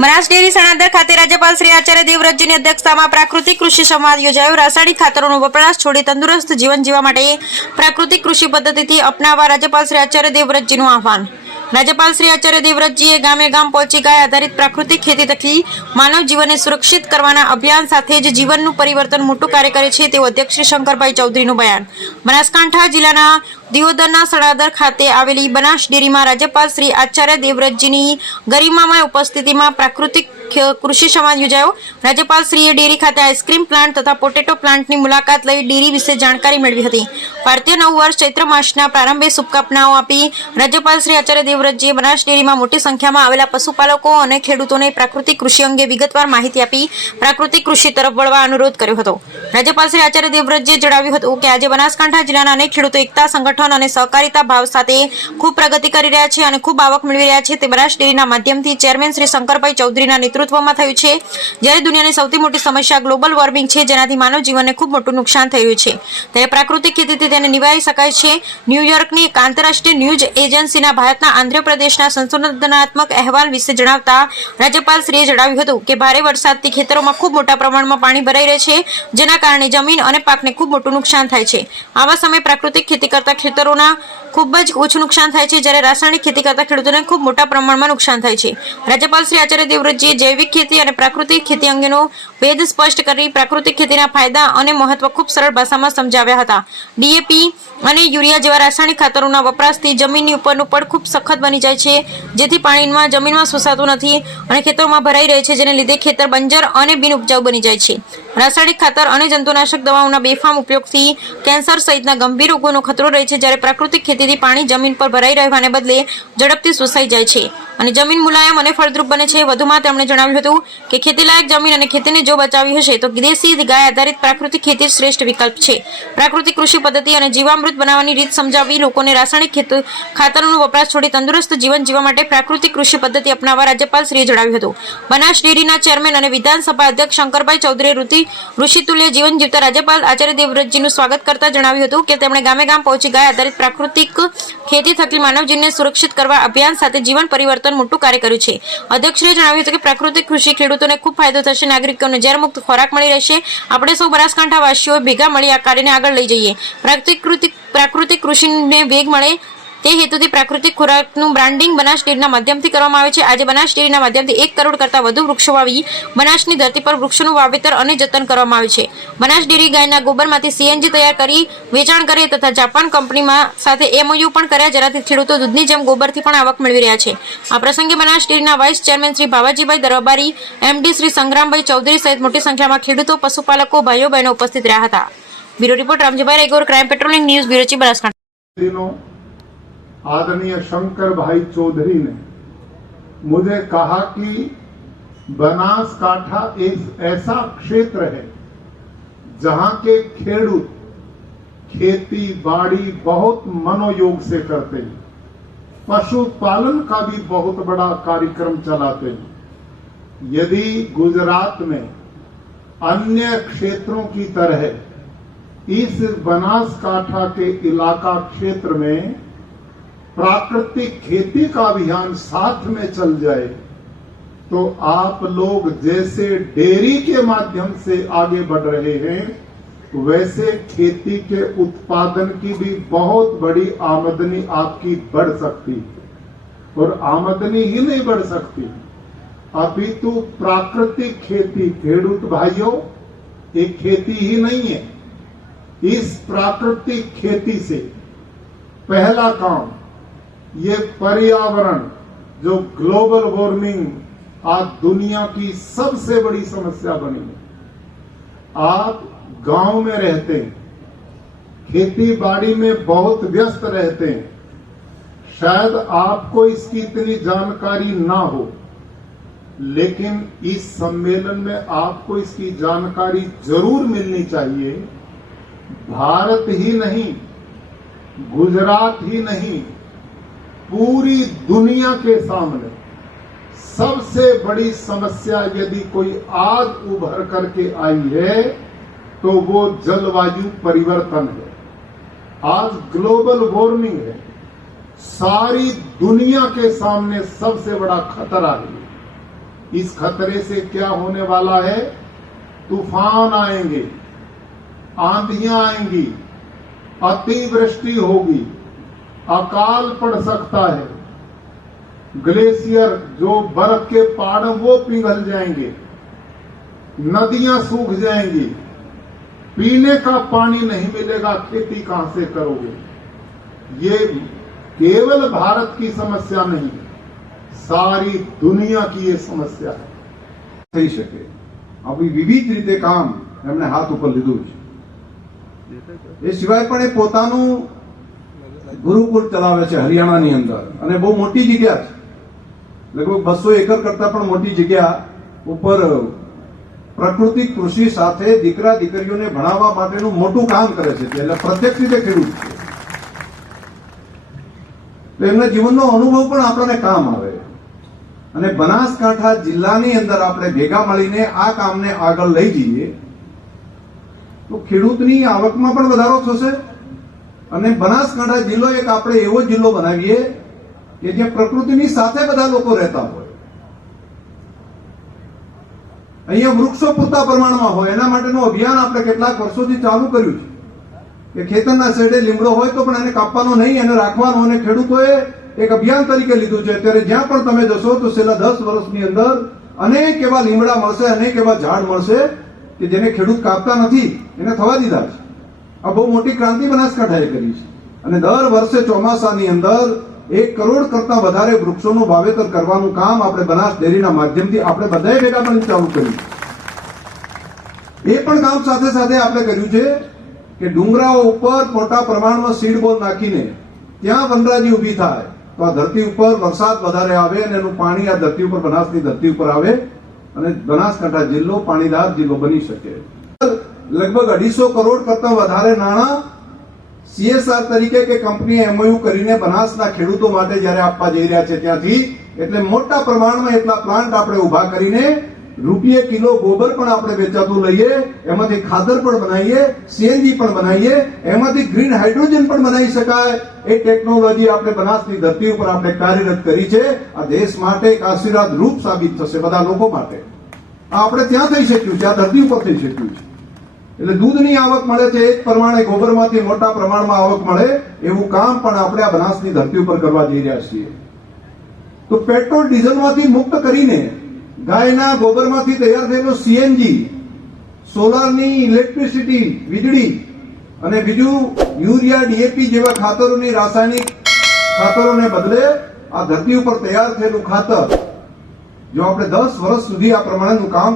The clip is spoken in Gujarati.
બનાસ ડેરી સણાદર ખાતે રાજ્યપાલ શ્રી આચાર્ય દેવવ્રતજીની અધ્યક્ષતામાં પ્રાકૃતિક કૃષિ સંવાદ યોજાયો. રાસાયણિક ખાતરોનો વપરાશ છોડી તંદુરસ્ત જીવન જીવવા માટે પ્રાકૃતિક કૃષિ પદ્ધતિથી અપનાવવા રાજ્યપાલ શ્રી આચાર્ય દેવવ્રતજીનું આહવાન. રાજ્યપાલ શ્રી આચાર્ય દેવવ્રતજીએ ગામે ગામ પહોંચી ગાય આધારિત પ્રાકૃતિક ખેતી થકી માનવ જીવનને સુરક્ષિત કરવાના અભિયાન સાથે જ જીવનનું પરિવર્તન મોટું કાર્ય કરે છે તેવું અધ્યક્ષ શ્રી શંકરભાઈ ચૌધરીનું બયાન. બનાસકાંઠા જિલ્લાના દિયોદરના સડાદર ખાતે આવેલી બનાસ ડેરીમાં રાજ્યપાલ શ્રી આચાર્ય દેવવ્રતજીની ગરિમામય ઉપસ્થિતિમાં પ્રાકૃતિક કૃષિ સંવાદ યોજાયો. રાજ્યપાલ શ્રીએ ડેરી ખાતે આઈસ્ક્રીમ પ્લાન્ટ તથા પોટેટો પ્લાન્ટની મુલાકાત લઈ ડેરી વિશે જાણકારી મેળવી હતી. ભારતીય નવ વર્ષ ચૈત્ર માસના પ્રારંભે શુભકામનાઓ આપી રાજ્યપાલ શ્રી આચાર્ય દેવવ્રતજીએ બનાસ ડેરીમાં મોટી સંખ્યામાં આવેલા પશુપાલકો અને ખેડૂતોને પ્રાકૃતિક કૃષિ અંગે વિગતવાર માહિતી આપી પ્રાકૃતિક કૃષિ તરફ વળવા અનુરોધ કર્યો હતો. રાજ્યપાલ શ્રી આચાર્ય દેવવ્રતજીએ જણાવ્યું હતું કે આજે બનાસકાંઠા જિલ્લાના અનેક ખેડૂતો એકતા સંગઠન અને સહકારિતા ભાવ સાથે ખૂબ પ્રગતિ કરી રહ્યા છે અને ખૂબ આવક મેળવી રહ્યા છે. તે બનાસ ડેરીના માધ્યમથી ચેરમેન શ્રી શંકરભાઈ ચૌધરીના નેતૃત્વમાં થયું છે. જ્યારે દુનિયાની સૌથી મોટી સમસ્યા ગ્લોબલ વોર્મિંગ છે, જેનાથી માનવ જીવનને ખૂબ મોટું નુકસાન થયું છે. ત્યારે પ્રાકૃતિક ખેતીથી તેને નિવારી શકાય છે. ન્યૂયોર્કની એક આંતરરાષ્ટ્રીય ન્યૂઝ એજન્સીના ભારતના આંધ્રપ્રદેશના સંશોધનાત્મક અહેવાલ વિશે જણાવતા રાજ્યપાલ શ્રીએ જણાવ્યું હતું કે, ભારે વરસાદથી ખેતરોમાં ખૂબ મોટા પ્રમાણમાં પાણી ભરાઈ રહે છે, જેના કારણે જમીન અને પાકને ખૂબ મોટું નુકસાન થાય છે. આવા સમયે પ્રાકૃતિક ખેતી કરતા ખેતરોના ખૂબ જ ઓછું નુકસાન થાય છે. જ્યારે રાસાયણિક ખેતી કરતા ખેડૂતોને ખૂબ મોટા પ્રમાણમાં નુકસાન થાય છે. રાજ્યપાલ શ્રી આચાર્ય દેવવ્રતજીએ જૈવિક ખેતી અને પ્રાકૃતિક ખેતી અંગેનો ભેદ સ્પષ્ટ કરી પ્રાકૃતિક ખેતીના ફાયદા અને મહત્વ ખૂબ સરળ ભાષામાં સમજાવ્યા હતા. ડીએપી અને યુરિયા જેવા રાસાયણિક ખાતરોના વપરાશથી જમીનની ઉપરનું પડ ખૂબ સખત બની જાય છે. જેથી પાણીમાં જમીનમાં શોષાતું નથી અને ખેતરોમાં ભરાઈ રહે છે, જેને લીધે ખેતર બંજર અને બિનઉપજાઉ બની જાય છે. રાસાયણિક ખાતર અને જંતુનાશક દવાઓના બેફામ ઉપયોગથી કેન્સર સહિતના ગંભીર રોગોનો ખતરો રહે છે. જ્યારે પ્રાકૃતિક ખેતીથી પાણી જમીન પર ભરાઈ રહેવાને બદલે ઝડપથી શોષાઈ જાય છે. અને જમીન મુલાયમ અને ફળદ્રુપ બને છે. વધુમાં તેમણે જણાવ્યું હતું કે ખેતીલાયક જમીન અને ખેતીને જો બચાવી હશે, તો દેશી ગાય આધારિત પ્રાકૃતિક ખેતી શ્રેષ્ઠ વિકલ્પ છે. પ્રાકૃતિક કૃષિ પદ્ધતિ અને જીવામૃત બનાવવાની રીત સમજાવી લોકોને રાસાયણિક ખેત, ખાતરોનો વપરાશ છોડી તંદુરસ્ત જીવન જીવવા માટે પ્રાકૃતિક કૃષિ પદ્ધતિ અપનાવવા રાજ્યપાલ શ્રીએ જણાવ્યું હતું. બનાસ ડેરીના ચેરમેન અને વિધાનસભા અધ્યક્ષ શંકરભાઈ ચૌધરીએ ઋષિ ઋષિતુલ્ય જીવન જીવતા રાજ્યપાલ આચાર્ય દેવવ્રતજીનું સ્વાગત કરતા જણાવ્યું હતું કે તેમણે ગામે ગામ પહોંચી ગાય આધારિત પ્રાકૃતિક ખેતી થકી માનવજીવનને સુરક્ષિત કરવા અભિયાન સાથે જીવન પરિવર્તન મોટું કાર્ય કર્યું છે. અધ્યક્ષશ્રીએ જણાવ્યું હતું કે પ્રાકૃતિક કૃષિ ખેડૂતોને ખૂબ ફાયદો થશે નાગરિકોને ઝેરમુક્ત ખોરાક મળી રહેશે. આપણે સૌ બનાસકાંઠાવાસીઓ ભેગા મળી આ કાર્યને આગળ લઈ જઈએ. પ્રાકૃતિક પ્રાકૃતિક કૃષિને વેગ મળે તે હેતુથી પ્રાકૃતિક ખોરાકનું બ્રાન્ડિંગ બનાસ ડેરીના માધ્યમથી કરવામાં આવે છે. આજે બનાસ ડેરીના માધ્યમથી એક કરોડ કરતાં વધુ વૃક્ષો વાવી બનાસની ધરતી પર વૃક્ષોનું વાવેતર અને જતન કરવામાં આવે છે. બનાસ ડેરી ગાયના ગોબરમાંથી સીએનજી તૈયાર કરી વેચાણ કરે તથા જાપાન કંપનીમાં સાથે એમઓયુ પણ કર્યા, જેનાથી ખેડૂતો દૂધની જેમ ગોબરથી પણ આવક મેળવી રહ્યા છે. આ પ્રસંગે બનાસ ડેરીના vice chairman Shri Bhavajibhai Darbari, MD Shri Sangrambhai Chaudhary સહિત મોટી સંખ્યામાં ખેડૂતો, પશુપાલકો ભાઈઓ બહેનો ઉપસ્થિત રહ્યા હતા. Bureau report Ramjibhai Regor crime patrolling news, bureau दिनों आदरणीय शंकर भाई चौधरी ने मुझे कहा कि बनासकांठा एक ऐसा क्षेत्र है जहाँ के खेडूत खेती बाड़ी बहुत मनोयोग से करते हैं। पशुपालन का भी बहुत बड़ा कार्यक्रम चलाते हैं। यदि गुजरात में अन्य क्षेत्रों की तरह इस बनासकांठा के इलाका क्षेत्र में प्राकृतिक खेती का अभियान साथ में चल जाए तो आप लोग जैसे डेयरी के माध्यम से आगे बढ़ रहे हैं, वैसे खेती के उत्पादन की भी बहुत बड़ी आमदनी आपकी बढ़ सकती है। और आमदनी ही नहीं बढ़ सकती। अभी तो प्राकृतिक खेती, खेडूत भाइयों एक खेती ही नहीं है। इस प्राकृतिक खेती से पहला काम ये पर्यावरण, जो ग्लोबल वार्मिंग आज दुनिया की सबसे बड़ी समस्या बनी है। आप गाँव में रहते हैं, खेती बाड़ी में बहुत व्यस्त रहते हैं, शायद आपको इसकी इतनी जानकारी ना हो, लेकिन इस सम्मेलन में आपको इसकी जानकारी ज़रूर मिलनी चाहिए। भारत ही नहीं, गुजरात ही नहीं पूरी दुनिया के सामने सबसे बड़ी समस्या यदि कोई आज उभर करके आई है तो वो जलवायु परिवर्तन है। आज ग्लोबल वार्मिंग है। सारी दुनिया के सामने सबसे बड़ा खतरा है। इस खतरे से क्या होने वाला है? तूफ़ान आएँगे, आंधियाँ आएँगी, अतिवृष्टि होगी। अकाल पड़ सकता है ग्लेशियर जो बर्फ के पहाड़ हैं, वो पिघल जाएंगे नदियां सूख जाएंगी पीने का पानी नहीं मिलेगा खेती कहां से करोगे ये केवल भारत की समस्या नहीं सारी दुनिया की ये समस्या है થઈ શકે આવી વિવિધ રીતે કામ એમણે હાથ ઉપર લીધું છે એ સિવાય પણ એ પોતાનું ગુરુકુળ ચલાવે છે હરિયાણાની અંદર. અને બહુ મોટી જગ્યા છે. લગભગ બસો એકર કરતા પણ મોટી જગ્યા ઉપર પ્રાકૃતિક કૃષિ સાથે દીકરા દીકરીઓને ભણાવવા માટેનું મોટું કામ કરે છે. એટલે પ્રત્યક્ષ રીતે ખેડૂત છે. એમના જીવનનો અનુભવ પણ આપણને કામ આવે. અને બનાસકાંઠા જિલ્લાની અંદર આપણે ભેગા મળીને આ કામને આગળ લઈ જઈએ તો ખેડૂતની આવકમાં પણ વધારો થશે. અને બનાસકાંઠા જિલ્લો એક આપણે એવો જિલ્લો બનાવીએ કે જ્યાં પ્રકૃતિની સાથે બધા લોકો રહેતા હોય. અહીંયા વૃક્ષો પૂરતા પ્રમાણમાં હોય, એના માટેનું અભિયાન આપણે કેટલાક વર્ષોથી ચાલુ કર્યું છે. કે ખેતરના શેડે લીમડો હોય તો પણ એને કાપવાનો નહીં, એને રાખવાનો. અને ખેડૂતોએ એક અભિયાન તરીકે લીધું છે. અત્યારે જ્યાં પણ તમે જશો તો છેલ્લા દસ વર્ષની અંદર અનેક એવા લીમડા મળશે, અનેક એવા ઝાડ મળશે કે જેને ખેડૂત કાપતા નથી, એને થવા દીધા છે. આ બહુ મોટી ક્રાંતિ બનાસકાંઠાએ કરી છે. અને દર વર્ષે ચોમાસાની અંદર એક કરોડ કરતા વધારે વૃક્ષોનું વાવેતર કરવાનું કામ આપણે બનાસ ડેરીના માધ્યમથી આપણે બધાએ ભેગા પણ ચાલુ કર્યું એ પણ કામ સાથે સાથે આપણે કર્યું છે કે ડુંગરાઓ ઉપર મોટા પ્રમાણમાં સીડ બોલ નાખીને ત્યાં વનરાજી ઊભી થાય તો આ ધરતી ઉપર વરસાદ વધારે આવે અને એનું પાણી આ ધરતી ઉપર બનાસની ધરતી ઉપર આવે અને બનાસકાંઠા જિલ્લો પાણીદાર જિલ્લો બની શકે. લગભગ અઢીસો કરોડ કરતા વધારે નાણાં સીએસઆર તરીકે કે કંપનીએ એમઓયુ કરીને બનાસના ખેડૂતો માટે જ્યારે આપવા જઈ રહ્યા છે ત્યાંથી, એટલે મોટા પ્રમાણમાં એટલા પ્લાન્ટ આપણે ઊભા કરીને રૂપિયે કિલો ગોબર પણ આપણે વેચાતું લઈએ, એમાંથી ખાતર પણ બનાવીએ, સીએનજી પણ બનાવીએ, એમાંથી ગ્રીન હાઇડ્રોજન પણ બનાવી શકાય. એ ટેકનોલોજી આપણે બનાસની ધરતી ઉપર આપણે કાર્યરત કરી છે. આ દેશ માટે એક આશીર્વાદ રૂપ સાબિત થશે બધા લોકો માટે. આ આપણે ત્યાં થઈ શક્યું છે, આ ધરતી ઉપર થઈ શક્યું છે. એટલે દૂધની આવક મળે છે, એ જ પ્રમાણે ગોબરમાંથી મોટા પ્રમાણમાં આવક મળે, એવું કામ પણ આપણે આ બનાસની ધરતી ઉપર કરવા જઈ રહ્યા છીએ. તો પેટ્રોલ ડીઝલમાંથી મુક્ત કરીને ગાયના ગોબરમાંથી તૈયાર થયેલો સીએનજી, સોલારની ઇલેક્ટ્રિસિટી વીજળી અને બીજું યુરિયા, ડીએપી જેવા ખાતરોની રાસાયણિક ખાતરોને બદલે આ ધરતી ઉપર તૈયાર થયેલું ખાતર, જો આપણે દસ વર્ષ સુધી આ પ્રમાણેનું કામ